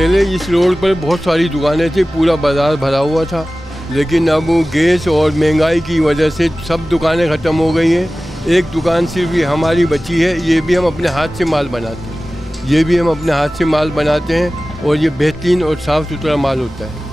पहले इस रोड पर बहुत सारी दुकानें थी, पूरा बाज़ार भरा हुआ था, लेकिन अब गैस और महंगाई की वजह से सब दुकानें ख़त्म हो गई हैं। एक दुकान सिर्फ ये हमारी बची है, ये भी हम अपने हाथ से माल बनाते हैं, ये भी हम अपने हाथ से माल बनाते हैं और ये बेहतरीन और साफ़ सुथरा माल होता है।